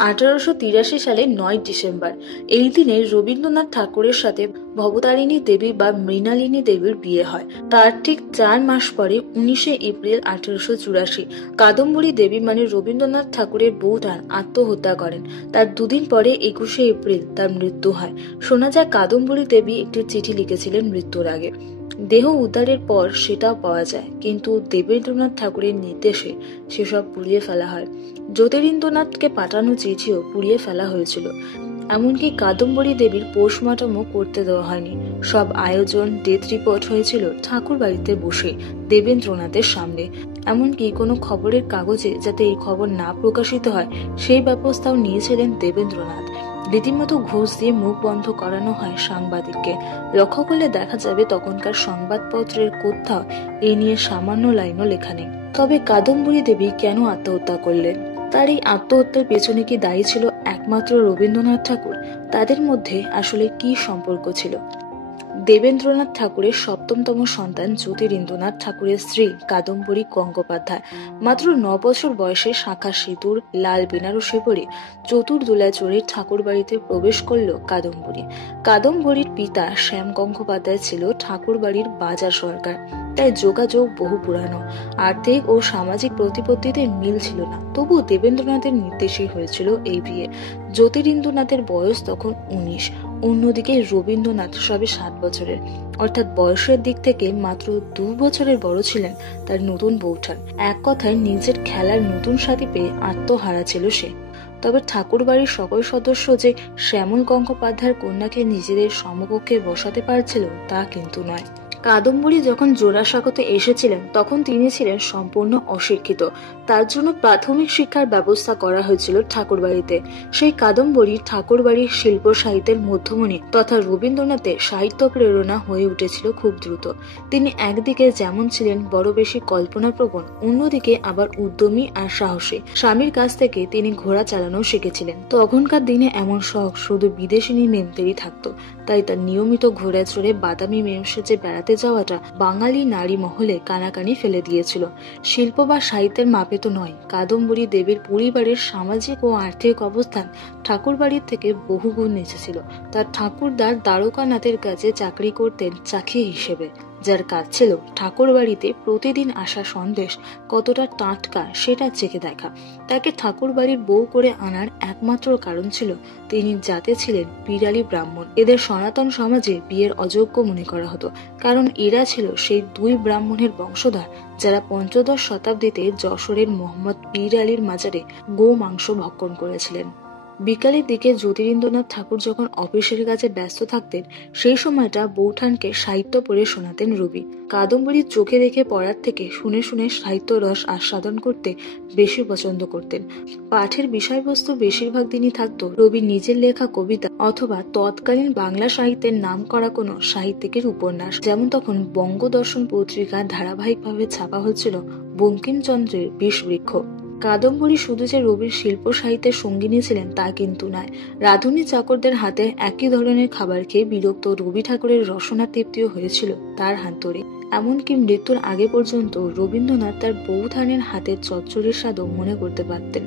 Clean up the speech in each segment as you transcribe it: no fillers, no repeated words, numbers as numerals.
1883 সালে 9 ডিসেম্বর এই দিনে রবীন্দ্রনাথ ঠাকুরের সাথে ভবতারিণী দেবী বা মৃণালিনী দেবীর বিয়ে হয়। তার ঠিক 4 মাস পরে 19 এপ্রিল 1884 কাদম্বরী দেবী মানে রবীন্দ্রনাথ ঠাকুরের বউঠান আত্মহত্যা করেন। তার দুদিন পরে 21 এপ্রিল তার মৃত্যু হয়। শোনা যায় কাদম্বরী দেবী একটি চিঠি লিখেছিলেন মৃত্যুর আগে। দেহ উদ্ধারের পর সেটাও পাওয়া যায়, কিন্তু দেবেন্দ্রনাথ ঠাকুরের নির্দেশে সেসব পুড়িয়ে ফেলা হয়। জ্যোতিরিন্দ্রনাথকে পাঠানো চিঠিও পুড়িয়ে ফেলা হয়েছিল। এমনকি কাদম্বরী দেবীর পোস্টমর্টমও করতে দেওয়া হয়নি। সব আয়োজন, ডেথ রিপোর্ট হয়েছিল ঠাকুর বাড়িতে বসে দেবেন্দ্রনাথের সামনে। এমনকি কোনো খবরের কাগজে যাতে এই খবর না প্রকাশিত হয় সেই ব্যবস্থাও নিয়েছিলেন দেবেন্দ্রনাথ। রীতিমতো ঘুষ দিয়ে মুখ বন্ধ করানো হয় সাংবাদিককে। লক্ষ্য করলে দেখা যাবে তখনকার সংবাদপত্রের কোথাও এ নিয়ে সামান্য লাইনও লেখা নেই। তবে কাদম্বরী দেবী কেন আত্মহত্যা করলেন? তার এই আত্মহত্যার পেছনে কি দায়ী ছিল একমাত্র রবীন্দ্রনাথ ঠাকুর? তাদের মধ্যে আসলে কি সম্পর্ক ছিল? দেবেন্দ্রনাথ ঠাকুরের 7তম সন্তান জ্যোতিরিন্দ্রনাথ ঠাকুরের স্ত্রী কাদম্বরী গঙ্গোপাধ্যায়। মাত্র 9 বছর বয়সে শাঁখা সিঁদুর, লাল বেনারসি পরে চতুর্দোলায় চড়ে ঠাকুর বাড়িতে প্রবেশ করল কাদম্বরী। কাদম্বরীর পিতা শ্যাম গঙ্গোপাধ্যায় ছিল ঠাকুর বাড়ির বাজার সরকার, তাই যোগাযোগ বহু পুরানো। আর্থিক ও সামাজিক প্রতিপত্তিতে মিল ছিল না, তবু দেবেন্দ্রনাথের নির্দেশেই হয়েছিল এই বিয়ে। জ্যোতিরিন্দ্রনাথের বয়স তখন 19। অন্যদিকে রবীন্দ্রনাথ সবে 7 বছরের, অর্থাৎ বয়সের দিক থেকে মাত্র 2 বছরের বড় ছিলেন তার নতুন বউঠান। এক কথায় নিজের খেলার নতুন সাথী পেয়ে আত্মহারা ছিল সে। তবে ঠাকুর বাড়ির সকল সদস্য যে শ্যামল গঙ্গোপাধ্যায়ের কন্যাকে নিজেদের সমকক্ষে বসাতে পারছিল তা কিন্তু নয়। কাদম্বরী যখন জোড়াসাঁকোতে এসেছিলেন তখন তিনি ছিলেন সম্পূর্ণ অশিক্ষিত। তার জন্য প্রাথমিক শিক্ষার ব্যবস্থা করা হয়েছিল ঠাকুরবাড়িতে। সেই কাদম্বরী ঠাকুরবাড়ির শিল্প সাহিত্যের মধ্যমণি তথা রবীন্দ্রনাথের সাহিত্য প্রেরণা হয়ে উঠেছিল খুব দ্রুত। তিনি একদিকে যেমন ছিলেন বড় বেশি কল্পনাপ্রবণ, অন্যদিকে আবার উদ্যমী আর সাহসী। স্বামীর কাছ থেকে তিনি ঘোড়া চালানো শিখেছিলেন। তখনকার দিনে এমন শখ শুধু বিদেশিনী মেমদেরই থাকতো, তাই তার নিয়মিত ঘোড়া চড়ে বাদামি মেম সেজে বেড়াতে যাওয়াটা বাঙালি নারী মহলে কানাকানি ফেলে দিয়েছিল। শিল্প বা সাহিত্যের মাপে তো নয়, কাদম্বরী দেবীর পরিবারের সামাজিক ও আর্থিক অবস্থান ঠাকুর বাড়ির থেকে বহুগুণ নিচে ছিল। তার ঠাকুরদার দ্বারকানাথের কাছে চাকরি করতেন চাকরি হিসেবে, যার কাজ ছিল ঠাকুর বাড়িতে প্রতিদিন আসা সন্দেশ কতটা টাটকা সেটা চেখে দেখা। তাকে ঠাকুর বাড়ির বউ করে আনার একমাত্র কারণ ছিল তিনি জাতে ছিলেন বিড়ালি ব্রাহ্মণ। এদের সনাতন সমাজে বিয়ের অযোগ্য মনে করা হতো, কারণ এরা ছিল সেই 2 ব্রাহ্মণের বংশধর যারা 15শ শতাব্দীতে যশোরের মোহাম্মদ পীর আলীর মাজারে গো মাংস ভক্ষণ করেছিলেন। বিকালের দিকে জ্যোতিরিন্দ্রনাথ ঠাকুর যখন অফিসের কাজে ব্যস্ত থাকতেন সেই সময়টা বৌঠানকে সাহিত্য পড়ে শোনাতেন রবি। কাদম্বরীর চোখে দেখে পড়ার থেকে শুনে শুনে সাহিত্য রস আস্বাদন করতে বেশি পছন্দ করতেন। পাঠের বিষয়বস্তু বেশিরভাগ দিনই থাকতো রবি নিজের লেখা কবিতা অথবা তৎকালীন বাংলা সাহিত্যের নাম করা কোনো সাহিত্যিকের উপন্যাস। যেমন তখন বঙ্গদর্শন পত্রিকা ধারাবাহিকভাবে ছাপা হচ্ছিল বঙ্কিমচন্দ্রের বিষবৃক্ষ। কাদম্বরী শুধু যে রবির শিল্প সাহিত্যের সঙ্গিনী ছিলেন তা কিন্তু নয়। রাঁধুনি চাকরদের হাতে একই ধরনের খাবার খেয়ে বিরক্ত রবি ঠাকুরের রসনা তৃপ্তিও হয়েছিল তার হাত ধরে। এমনকি মৃত্যুর আগে পর্যন্ত রবীন্দ্রনাথ তার বৌঠানের হাতের চচ্চড়ির স্বাদও মনে করতে পারতেন।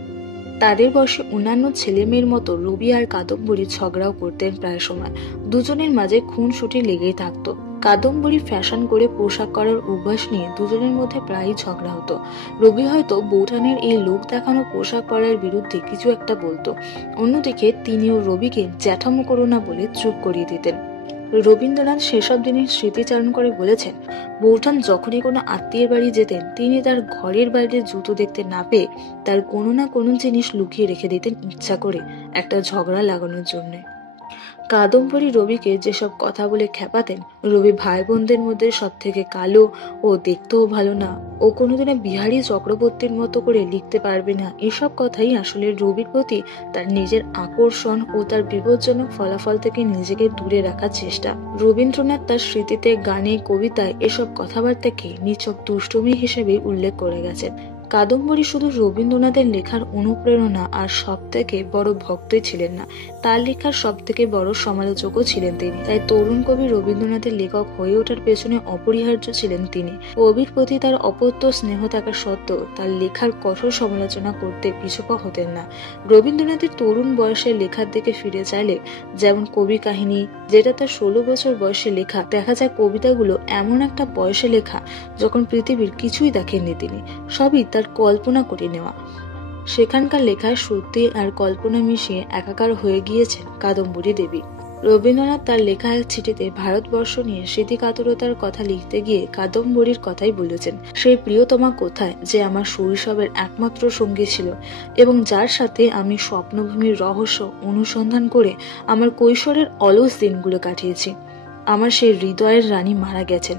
তাদের বয়সে অন্যান্য ছেলে মেয়ের মতো রবি আর কাদম্বরী ঝগড়াও করতেন প্রায় সময়। দুজনের মাঝে খুনসুটি লেগেই থাকতো। কাদম্বরী ফ্যাশন করে পোশাক করার অভ্যাস নিয়ে দুজনের মধ্যে প্রায়ই ঝগড়া হতো। রবি হয়তো বৌঠানের এই লোক দেখানো পোশাক পরার বিরুদ্ধে কিছু একটা বলতো, অন্যদিকে তিনিও রবিকে জ্যাঠামো করো না বলে চুপ করিয়ে দিতেন। রবীন্দ্রনাথ সেসব দিনের স্মৃতিচারণ করে বলেছেন, বৌঠান যখনই কোনো আত্মীয়ের বাড়ি যেতেন তিনি তার ঘরের বাইরে জুতো দেখতে না পেয়ে তার কোনো না কোনো জিনিস লুকিয়ে রেখে দিতেন ইচ্ছা করে, একটা ঝগড়া লাগানোর জন্য। কাদম্বরী রবিকে যেসব কথা বলে খেপাতেন, রবি ভাই বোনদের মধ্যে সব থেকে কালো ও দেখতেও ভালো না, ও কোনোদিনে বিহারী চক্রবর্তীর মতো করে লিখতে পারবে না, এসব কথাই আসলে রবির প্রতি তার নিজের আকর্ষণ ও তার বিপজ্জনক ফলাফল থেকে নিজেকে দূরে রাখার চেষ্টা। রবীন্দ্রনাথ তার স্মৃতিতে, গানে, কবিতায় এসব কথাবার্তাকে নিছক দুষ্টুমি হিসেবে উল্লেখ করে গেছেন। কাদম্বরী শুধু রবীন্দ্রনাথের লেখার অনুপ্রেরণা আর সব থেকে বড় ভক্তই ছিলেন না, তার লেখার সব থেকে বড় সমালোচকও ছিলেন তিনি। তাই তরুণ কবি রবীন্দ্রনাথের লেখক হয়ে ওঠার পেছনে অপরিহার্য ছিলেন তিনি। কবির প্রতি তার অপত্য স্নেহ থাকা সত্ত্বেও তার লেখার কঠোর সমালোচনা করতে পিছপা হতেন না। রবীন্দ্রনাথের তরুণ বয়সে লেখার দিকে ফিরে চাইলে, যেমন কবি কাহিনী, যেটা তার 16 বছর বয়সে লেখা, দেখা যায় কবিতাগুলো এমন একটা বয়সে লেখা যখন পৃথিবীর কিছুই দেখেননি তিনি, সবই তার কল্পনা করে নেওয়া। সেখানকার লেখায় সত্যি আর কল্পনা মিশিয়ে একাকার হয়ে গিয়েছেন কাদম্বরী দেবী। রবীন্দ্রনাথ তার লেখা এক চিঠিতে ভারতবর্ষ নিয়ে স্মৃতিকাতরতার কথা লিখতে গিয়ে কাদম্বরীর কথাই বলেছেন। সেই প্রিয়তমা কোথায়, যে আমার শৈশবের একমাত্র সঙ্গী ছিল এবং যার সাথে আমি স্বপ্নভূমির রহস্য অনুসন্ধান করে আমার কৈশোরের অলস দিনগুলো কাটিয়েছি। আমার সেই হৃদয়ের রানী মারা গেছেন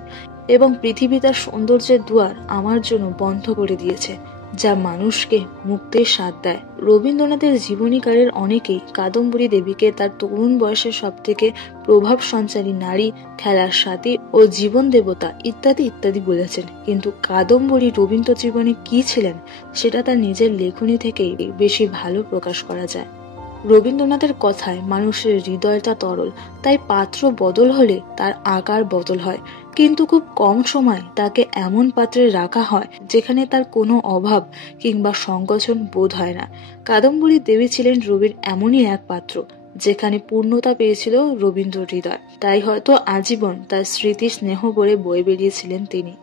এবং পৃথিবী তার সৌন্দর্যের দুয়ার আমার জন্য বন্ধ করে দিয়েছে, যা মানুষকে মুক্তির স্বাদ দেয়। রবীন্দ্রনাথের জীবনীকারের অনেকেই কাদম্বরী দেবীকে তার তরুণ বয়সের সব থেকে প্রভাব সঞ্চারী নারী, খেলার সাথী ও জীবন দেবতা ইত্যাদি ইত্যাদি বলেছেন। কিন্তু কাদম্বরী রবীন্দ্র জীবনে কি ছিলেন সেটা তার নিজের লেখনী থেকেই বেশি ভালো প্রকাশ করা যায়। রবীন্দ্রনাথের কথায় মানুষের হৃদয়টা তরল, তাই পাত্র বদল হলে তার আকার বদল হয়, কিন্তু খুব কম সময় তাকে এমন পাত্রে রাখা হয় যেখানে তার কোনো অভাব কিংবা সংকোচন বোধ হয় না। কাদম্বরী দেবী ছিলেন রবির এমনই এক পাত্র যেখানে পূর্ণতা পেয়েছিল রবীন্দ্র হৃদয়। তাই হয়তো আজীবন তার স্মৃতি স্নেহ ভরে বয়ে বেরিয়েছিলেন তিনি।